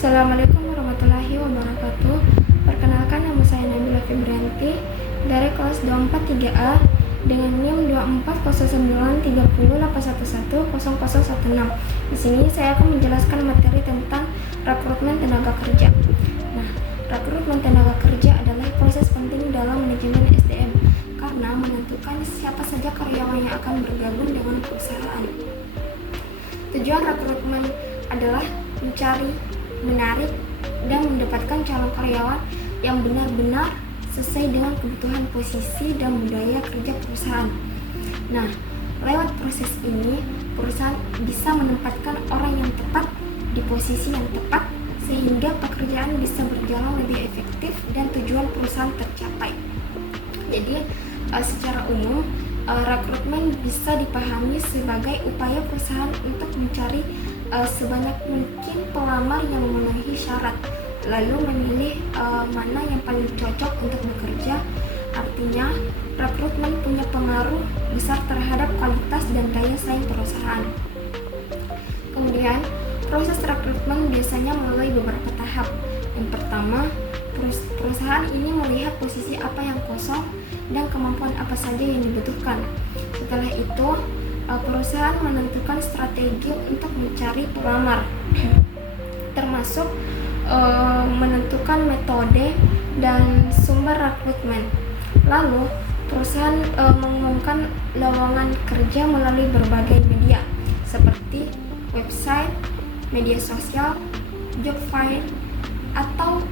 Assalamualaikum warahmatullahi wabarakatuh. Perkenalkan, nama saya Nabila Febrianti dari kelas 24 3A dengan NIM 24093081100016. Di sini saya akan menjelaskan materi tentang rekrutmen tenaga kerja. Nah, rekrutmen tenaga kerja adalah proses penting dalam manajemen SDM karena menentukan siapa saja karyawan yang akan bergabung dengan perusahaan. Tujuan rekrutmen adalah mencari, menarik, dan mendapatkan calon karyawan yang benar-benar sesuai dengan kebutuhan posisi dan budaya kerja perusahaan. Nah, lewat proses ini, perusahaan bisa menempatkan orang yang tepat di posisi yang tepat sehingga pekerjaan bisa berjalan lebih efektif dan tujuan perusahaan tercapai. Jadi, secara umum, rekrutmen bisa dipahami sebagai upaya perusahaan untuk mencari sebanyak mungkin pelamar yang memenuhi syarat, lalu memilih mana yang paling cocok untuk bekerja. Artinya, rekrutmen punya pengaruh besar terhadap kualitas dan daya saing perusahaan. Kemudian, proses rekrutmen biasanya melalui beberapa tahap. Yang pertama, perusahaan ini melihat posisi apa yang kosong dan kemampuan apa saja yang dibutuhkan. Setelah itu, perusahaan menentukan strategi untuk mencari pelamar, termasuk menentukan metode dan sumber rekrutmen. Lalu, perusahaan mengumumkan lowongan kerja melalui berbagai media seperti website, media sosial, job fair, atau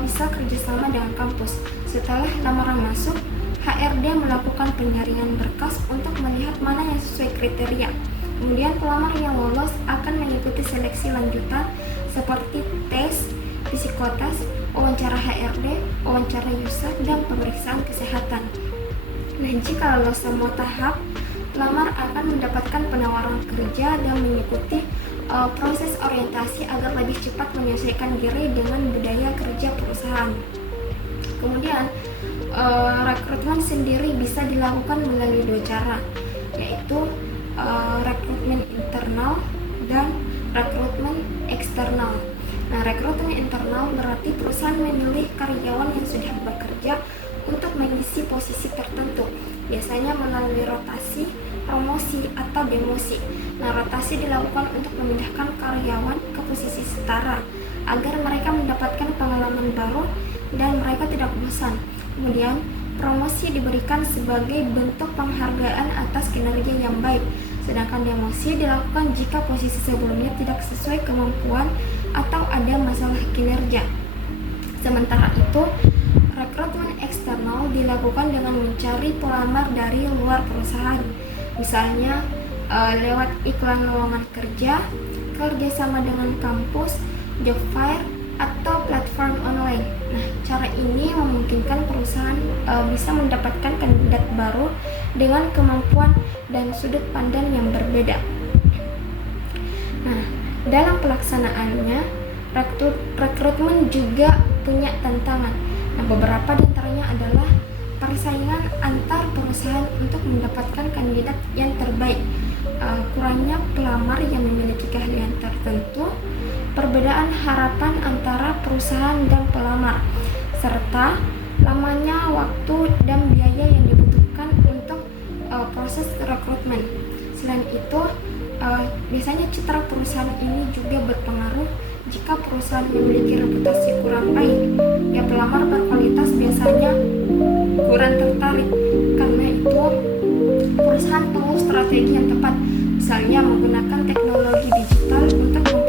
bisa kerjasama dengan kampus. Setelah lamaran masuk, HRD melakukan penyaringan berkas untuk melihat mana yang sesuai kriteria. Kemudian pelamar yang lolos akan mengikuti seleksi lanjutan seperti tes, psikotes, wawancara HRD, wawancara user, dan pemeriksaan kesehatan. Nah, jika lolos semua tahap, pelamar akan mendapatkan penawaran kerja dan mengikuti proses orientasi agar lebih cepat menyesuaikan diri dengan budaya kerja perusahaan. Kemudian, rekrutmen sendiri bisa dilakukan melalui dua cara, yaitu rekrutmen internal dan rekrutmen eksternal. Nah, rekrutmen internal berarti perusahaan memilih karyawan yang sudah bekerja untuk mengisi posisi tertentu, biasanya melalui rotasi, promosi, atau demosi. Nah, rotasi dilakukan untuk memindahkan karyawan ke posisi setara agar mereka mendapatkan pengalaman baru dan mereka tidak bosan. Kemudian, promosi diberikan sebagai bentuk penghargaan atas kinerja yang baik, sedangkan demosi dilakukan jika posisi sebelumnya tidak sesuai kemampuan atau ada masalah kinerja. Sementara itu, rekrutmen eksternal dilakukan dengan mencari pelamar dari luar perusahaan, misalnya lewat iklan lowongan kerja, kerjasama dengan kampus, job fair, atau platform online. Nah, cara ini memungkinkan perusahaan bisa mendapatkan kandidat baru dengan kemampuan dan sudut pandang yang berbeda. Nah, dalam pelaksanaannya, rekrutmen juga punya tantangan. Nah, beberapa di antaranya adalah persaingan antar perusahaan untuk mendapatkan kandidat yang terbaik, kurangnya pelamar yang memiliki keahlian tertentu, perbedaan harapan antara perusahaan dan pelamar, serta lamanya waktu dan biaya yang dibutuhkan untuk proses rekrutmen. Selain itu, biasanya citra perusahaan ini juga berpengaruh. Jika perusahaan memiliki reputasi kurang baik, ya pelamar berkualitas biasanya kurang tertarik. Karena itu, perusahaan perlu strategi yang tepat, misalnya menggunakan teknologi digital untuk